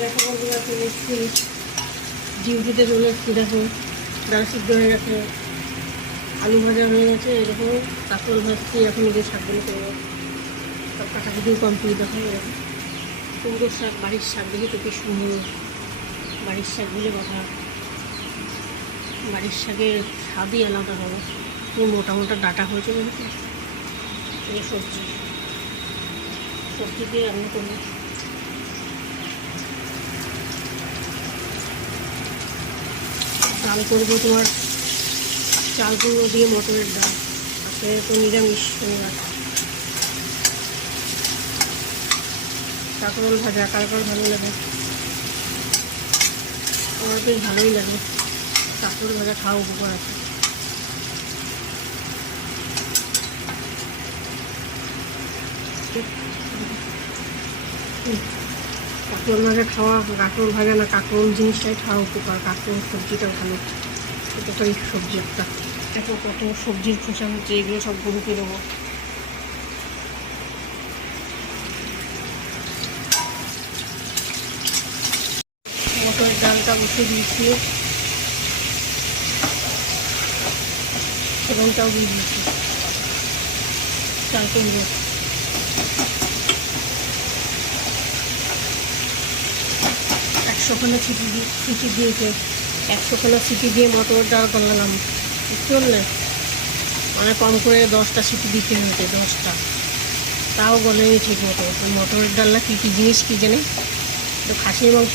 দেখো বন্ধুরা চলে এসেছি, ডিউটিতে চলে এসেছি। দেখো ডাল সিদ্ধ হয়ে গেছে, আলু ভাজা হয়ে গেছে, এরকম কাঁকরোল ভাজছি। এখন যে শাকগুলো করবো সব কাটাকুটি কমপ্লিট। দেখো এরকম কুমড়োর শাক, বাড়ির শাক দেখি তো কি সুন্দর। বাড়ির শাক বলে কথা, বাড়ির শাকের স্বাদই আলাদা হবে। পুরো মোটা মোটা ডাটা হয়েছে বলছি। এই সবজি দিয়ে রান্না করবো। ডাল করবো তোমার চাল কুমড়ো দিয়ে, মটরের ডাল। আসলে তো নিরামিষ শনিবার। কাঁকরোল ভাজা, কাঁকরোল ভালো লাগে, আমার বেশ ভালোই লাগে। কাঁকরোল ভাজা খাওয়া উপকার আছে। কাঁকরোল ভাজা খাওয়া, কাঁকরোল ভাজা না কাঁকরোল জিনিসটাই খাওয়া উপকার। কাঁকরোল সবজিটা ভালো, উপকারী সবজি একটা। এত কত সবজির খোসা হচ্ছে, এগুলো সব গরুকে দেবো। মটরের ডালটা বসিয়ে দিয়েছি, ফোড়নটাও দিয়ে দিয়েছি। চাল কুমড়ো 100 খানা সিটি দিয়েছে। 100 খানা সিটি দিয়ে মটরের ডাল করলাম, চললে মানে কম করে 10টা সিটি দিতে হয়েছে, 10টা। তাও বলেনি ঠিক মতো। মটরের ডালটা কী কী জিনিস কী জানে, তো খাসির মাংস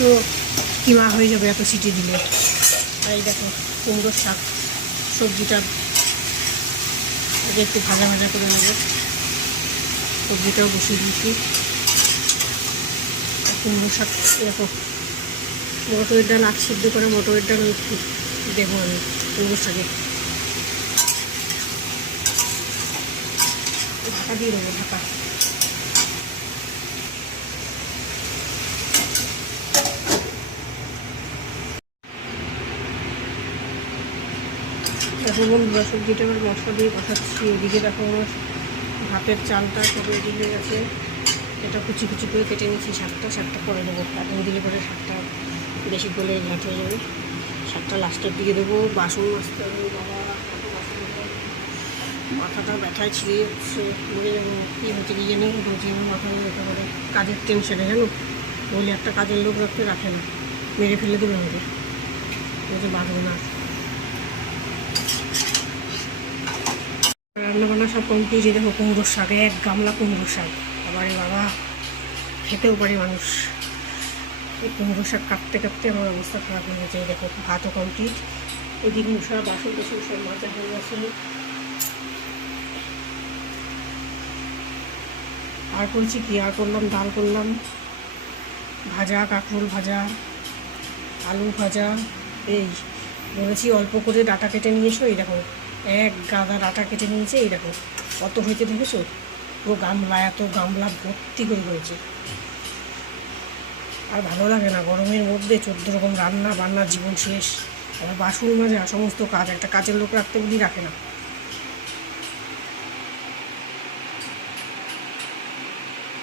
কিমা হয়ে যাবে এত সিটি দিলে। তাই দেখো কুমড়োর শাক সবজিটা একটু ভাজা ভাজা করে নেবো। সবজিটাও বসিয়ে দিয়েছি। কুমড়ো শাক দেখো, মটরের ডাল আখ সিদ্ধ করে মটরের ডাল একটু দেবো আমি কুমড়োর শাকে। ঢাকা দিয়ে দেবো, ঢাকা। দেখো বন্ধুরা সবজিটা এবার মশলা দিয়ে কষাচ্ছি। ওদিকে দেখো আমার ভাতের চালটা সব রেডি হয়ে গেছে। এটা কুচি কুচি করে কেটে নিচ্ছি। শাকটা করে দেবো। এখন দিলে পরে শাকটা বেশি গলে ঘাট হয়ে যাবে। শাকটা লাস্টের দিকে দেবো। বাসন মাজতে হবে, বাবা মাথাটা ব্যথায় ছিঁড়ে যাচ্ছে, মরে যাবো। কী হচ্ছে কি জানি, রোজই আমার মাথায় ব্যথা করে। কাজের টেনশনে জানো, বলি একটা কাজের লোক রাখে না, মেরে ফেলে দেবে আমাকে, বলছে বাঁধবো না। রান্নাবান্না সব কমপ্লিট। দেখো কুমড়োর শাক, 1 গামলা কুমড়োর শাক। আবারে বাবা, খেতেও পারে মানুষ। এই কুমড়োর শাক কাটতে কাটতে আমার অবস্থা খারাপ হয়ে গেছে। দেখো ভাতও কমপ্লিট। ওইদিকে মশলা বাসন টাসন সব মাজা হয়ে গেছে। আর করছি কি, আর করলাম ডাল করলাম, ভাজা কাঁকরোল ভাজা, আলু ভাজা। এই বলেছি অল্প করে ডাটা কেটে নিয়ে এসো। এই দেখো 1 গাদা ডাটা কেটে নিয়েছে। এই দেখো কত হয়েছে দেখেছো, পুরো গামলা, এত গামলা ভর্তি করে হয়েছে। আর ভালো লাগে না গরমের মধ্যে 14 রকম রান্না বান্না, জীবন শেষ। আবার বাসন মাজা, সমস্ত কাজ। একটা কাজের লোক রাখতে বলি রাখে না।